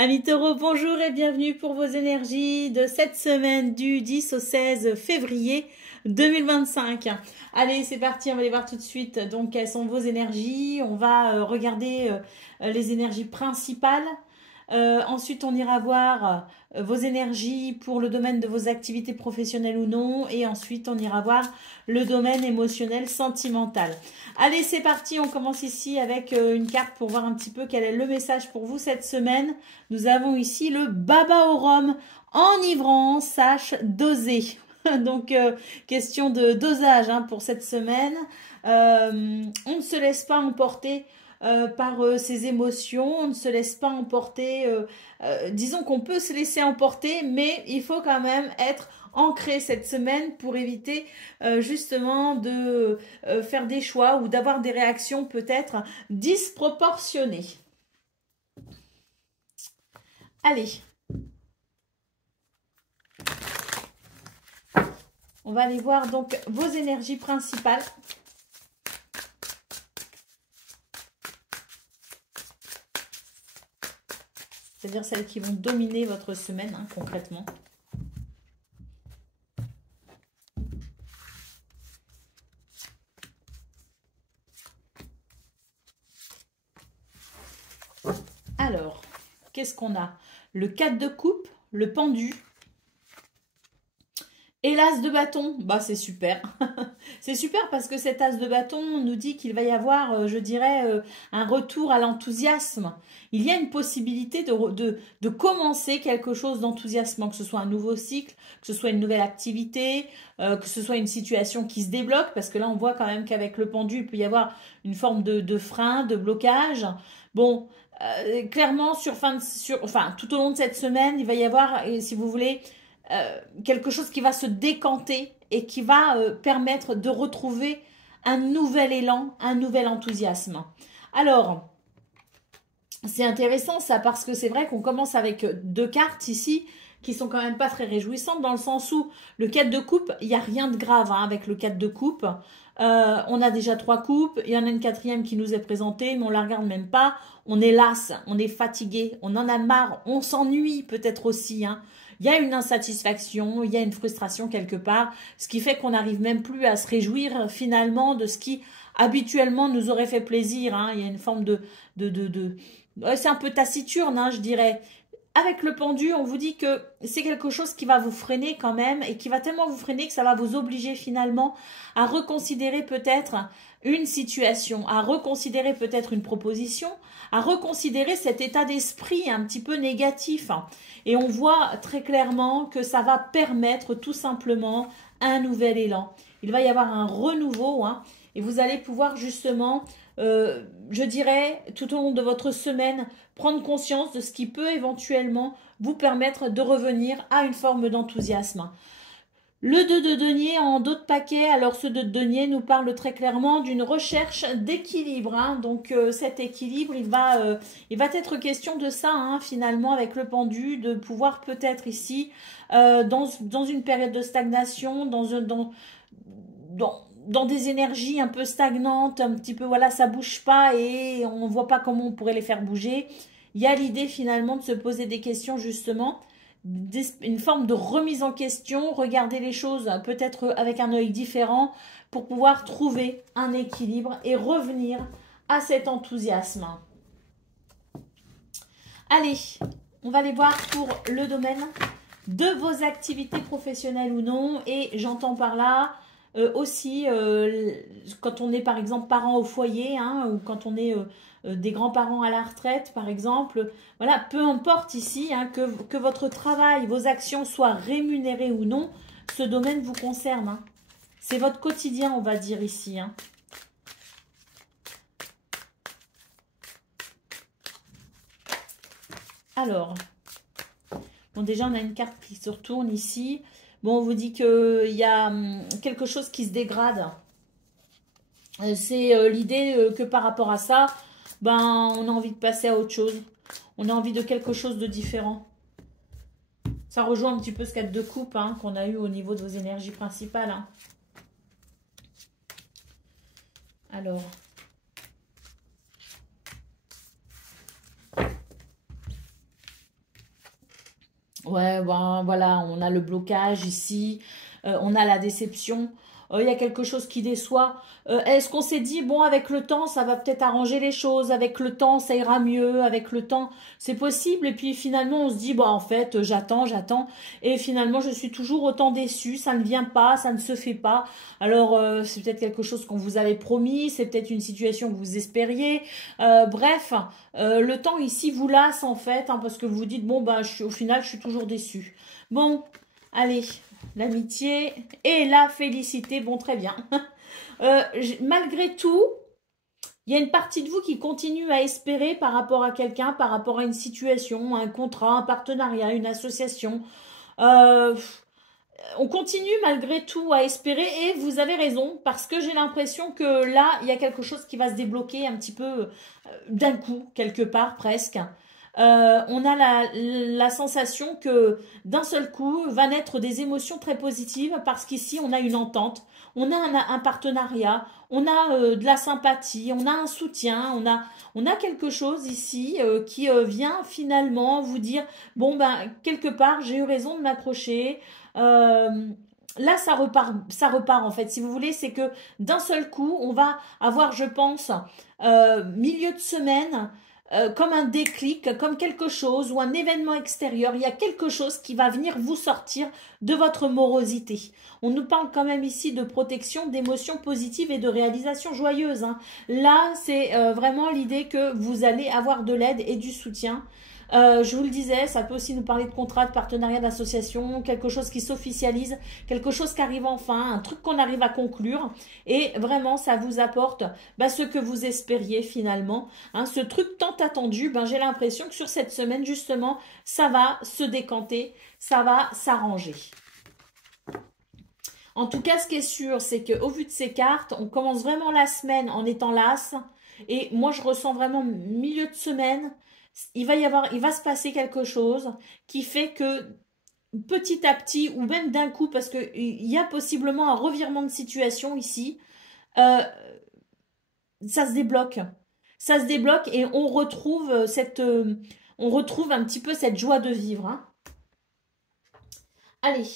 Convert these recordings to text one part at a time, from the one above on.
Amis taureaux, bonjour et bienvenue pour vos énergies de cette semaine du 10 au 16 février 2025. Allez, c'est parti, on va les voir tout de suite. Donc, quelles sont vos énergies? On va regarder les énergies principales. Ensuite, on ira voir vos énergies pour le domaine de vos activités professionnelles ou non. Et ensuite, on ira voir le domaine émotionnel, sentimental. Allez, c'est parti. On commence ici avec une carte pour voir un petit peu quel est le message pour vous cette semaine. Nous avons ici le Baba au rhum. Enivrant, sache doser. Donc, question de dosage pour cette semaine. On ne se laisse pas emporter par ses émotions, on ne se laisse pas emporter, disons qu'on peut se laisser emporter, mais il faut quand même être ancré cette semaine pour éviter justement de faire des choix ou d'avoir des réactions peut-être disproportionnées. Allez, on va aller voir donc vos énergies principales. C'est-à-dire celles qui vont dominer votre semaine, concrètement. Alors, qu'est-ce qu'on a? Le 4 de coupe, le pendu. Et l'as de bâton, bah c'est super. C'est super parce que cet as de bâton nous dit qu'il va y avoir, je dirais, un retour à l'enthousiasme. Il y a une possibilité de commencer quelque chose d'enthousiasmant, que ce soit un nouveau cycle, que ce soit une nouvelle activité, que ce soit une situation qui se débloque, parce que là on voit quand même qu'avec le pendu, il peut y avoir une forme de frein, de blocage. Bon, clairement, tout au long de cette semaine, il va y avoir, si vous voulez, quelque chose qui va se décanter et qui va permettre de retrouver un nouvel élan, un nouvel enthousiasme. Alors, c'est intéressant ça parce que c'est vrai qu'on commence avec deux cartes ici qui sont quand même pas très réjouissantes dans le sens où le 4 de coupe, il n'y a rien de grave avec le 4 de coupe. On a déjà 3 coupes, il y en a une quatrième qui nous est présentée, mais on la regarde même pas. On est las, on est fatigué, on en a marre, on s'ennuie peut-être aussi. Il y a une insatisfaction, il y a une frustration quelque part, ce qui fait qu'on n'arrive même plus à se réjouir finalement de ce qui habituellement nous aurait fait plaisir. Il y a une forme c'est un peu taciturne, je dirais. Avec le pendu, on vous dit que c'est quelque chose qui va vous freiner quand même et qui va tellement vous freiner que ça va vous obliger finalement à reconsidérer peut-être une situation, à reconsidérer peut-être une proposition, à reconsidérer cet état d'esprit un petit peu négatif. Et on voit très clairement que ça va permettre tout simplement un nouvel élan. Il va y avoir un renouveau et vous allez pouvoir justement, je dirais, tout au long de votre semaine, prendre conscience de ce qui peut éventuellement vous permettre de revenir à une forme d'enthousiasme. Le 2 de denier en dos de paquet, alors ce 2 de denier nous parle très clairement d'une recherche d'équilibre. Donc cet équilibre, il va être question de ça finalement avec le pendu, de pouvoir peut-être ici, dans une période de stagnation, dans des énergies un peu stagnantes, un petit peu, voilà, ça bouge pas et on ne voit pas comment on pourrait les faire bouger. Il y a l'idée finalement de se poser des questions justement, une forme de remise en question, regarder les choses peut-être avec un œil différent pour pouvoir trouver un équilibre et revenir à cet enthousiasme. Allez, on va aller voir pour le domaine de vos activités professionnelles ou non, et j'entends par là aussi, quand on est par exemple parent au foyer, ou quand on est des grands-parents à la retraite par exemple, voilà, peu importe ici que votre travail, vos actions soient rémunérées ou non, ce domaine vous concerne. C'est votre quotidien, on va dire ici. Alors, bon, déjà on a une carte qui se retourne ici. Bon, on vous dit qu'il y a quelque chose qui se dégrade. C'est l'idée que par rapport à ça, on a envie de passer à autre chose. On a envie de quelque chose de différent. Ça rejoint un petit peu ce 4 de coupe qu'on a eu au niveau de vos énergies principales. Alors, Ouais, ben, voilà, on a le blocage ici, on a la déception, il y a quelque chose qui déçoit. Est-ce qu'on s'est dit, bon, avec le temps, ça va peut-être arranger les choses, avec le temps, ça ira mieux, avec le temps, c'est possible, et puis finalement, on se dit, bon, en fait, j'attends, et finalement, je suis toujours autant déçue, ça ne vient pas, ça ne se fait pas. Alors, c'est peut-être quelque chose qu'on vous avait promis, c'est peut-être une situation que vous espériez. Bref, le temps ici vous lasse en fait, hein, parce que vous vous dites, bon, ben, au final, je suis toujours déçue. Bon, allez, l'amitié et la félicité, bon, très bien. Malgré tout, il y a une partie de vous qui continue à espérer par rapport à quelqu'un, par rapport à une situation, un contrat, un partenariat, une association. Euh, on continue malgré tout à espérer et vous avez raison parce que j'ai l'impression que là, il y a quelque chose qui va se débloquer un petit peu d'un coup, quelque part presque. On a la sensation que d'un seul coup va naître des émotions très positives parce qu'ici on a une entente, on a un partenariat, on a de la sympathie, on a un soutien, on a quelque chose ici qui vient finalement vous dire bon ben quelque part j'ai eu raison de m'accrocher. Euh, Là, ça repart en fait. Si vous voulez, c'est que d'un seul coup, on va avoir, je pense, milieu de semaine, comme un déclic, comme quelque chose ou un événement extérieur. Il y a quelque chose qui va venir vous sortir de votre morosité. On nous parle quand même ici de protection, d'émotions positives et de réalisations joyeuses, hein. Là, c'est vraiment l'idée que vous allez avoir de l'aide et du soutien. Je vous le disais, ça peut aussi nous parler de contrat, de partenariat, d'association, quelque chose qui s'officialise, quelque chose qui arrive enfin, un truc qu'on arrive à conclure. Et vraiment, ça vous apporte ce que vous espériez finalement. Hein, ce truc tant attendu, j'ai l'impression que sur cette semaine, justement, ça va se décanter, ça va s'arranger. En tout cas, ce qui est sûr, c'est qu'au vu de ces cartes, on commence vraiment la semaine en étant las. Et moi, je ressens vraiment milieu de semaine, il va se passer quelque chose qui fait que petit à petit, ou même d'un coup, parce qu'il y a possiblement un revirement de situation ici, euh, ça se débloque. Ça se débloque et on retrouve on retrouve un petit peu cette joie de vivre, hein. Allez.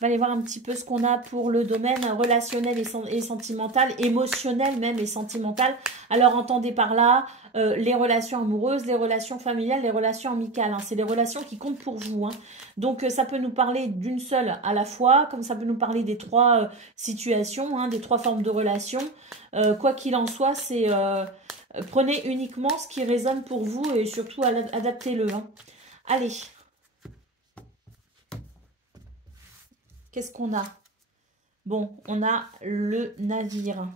On va aller voir un petit peu ce qu'on a pour le domaine relationnel et sentimental, émotionnel même et sentimental. Alors entendez par là les relations amoureuses, les relations familiales, les relations amicales, hein. C'est les relations qui comptent pour vous, hein. Donc ça peut nous parler d'une seule à la fois, comme ça peut nous parler des trois situations, hein, des trois formes de relations. Quoi qu'il en soit, c'est prenez uniquement ce qui résonne pour vous et surtout adaptez-le, hein. Allez. Qu'est-ce qu'on a? Bon, on a le navire,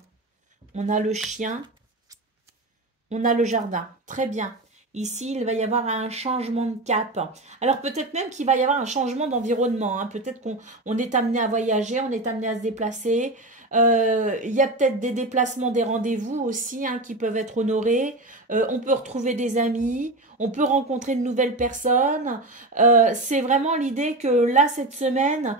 on a le chien, on a le jardin. Très bien. Ici, il va y avoir un changement de cap. Alors peut-être même qu'il va y avoir un changement d'environnement, hein. Peut-être qu'on est amené à voyager, on est amené à se déplacer. Il y a peut-être des déplacements, des rendez-vous aussi, hein, qui peuvent être honorés. On peut retrouver des amis, on peut rencontrer de nouvelles personnes. C'est vraiment l'idée que là, cette semaine,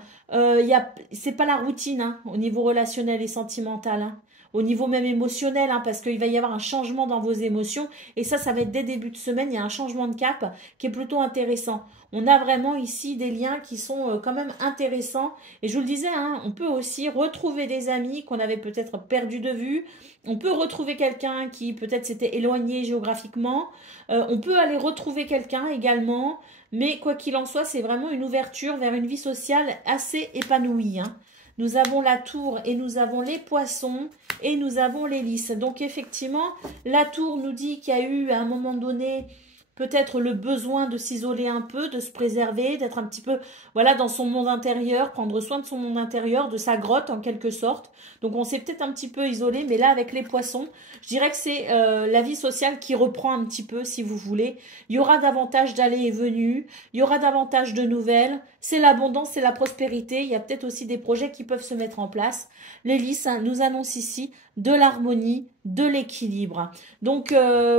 c'est pas la routine, hein, au niveau relationnel et sentimental, hein. Au niveau même émotionnel, hein, parce qu'il va y avoir un changement dans vos émotions. Et ça va être dès début de semaine, il y a un changement de cap qui est plutôt intéressant. On a vraiment ici des liens qui sont quand même intéressants. Et je vous le disais, hein, on peut aussi retrouver des amis qu'on avait peut-être perdus de vue. On peut retrouver quelqu'un qui peut-être s'était éloigné géographiquement. On peut aller retrouver quelqu'un également. Mais quoi qu'il en soit, c'est vraiment une ouverture vers une vie sociale assez épanouie, hein. Nous avons la tour et nous avons les poissons et nous avons les lys. Donc effectivement, la tour nous dit qu'il y a eu à un moment donné peut-être le besoin de s'isoler un peu, de se préserver, d'être un petit peu voilà dans son monde intérieur, prendre soin de son monde intérieur, de sa grotte en quelque sorte. Donc on s'est peut-être un petit peu isolé, mais là avec les poissons, je dirais que c'est la vie sociale qui reprend un petit peu si vous voulez. Il y aura davantage d'allées et venues, il y aura davantage de nouvelles, c'est l'abondance, c'est la prospérité, il y a peut-être aussi des projets qui peuvent se mettre en place. Les lys nous annoncent ici de l'harmonie, de l'équilibre. Donc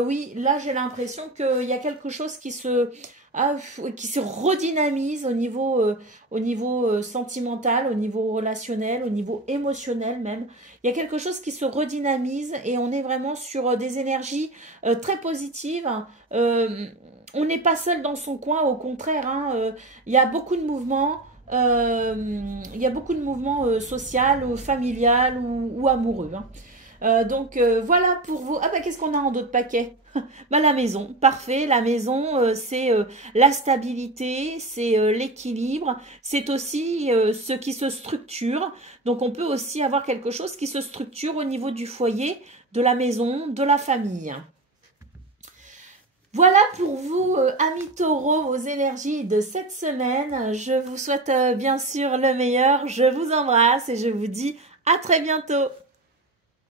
oui, là j'ai l'impression qu'il y a quelque chose qui se qui se redynamise au niveau sentimental, au niveau relationnel, au niveau émotionnel même. Il y a quelque chose qui se redynamise et on est vraiment sur des énergies très positives. On n'est pas seul dans son coin, au contraire, hein, il y a beaucoup de mouvements. Il y a beaucoup de mouvements social, ou familial ou amoureux. Hein. Voilà pour vous. Ah bah qu'est-ce qu'on a en d'autres paquets? Bah la maison, parfait. La maison, c'est la stabilité, c'est l'équilibre, c'est aussi ce qui se structure. Donc on peut aussi avoir quelque chose qui se structure au niveau du foyer, de la maison, de la famille. Voilà pour vous, amis taureaux, vos énergies de cette semaine. Je vous souhaite bien sûr le meilleur. Je vous embrasse et je vous dis à très bientôt.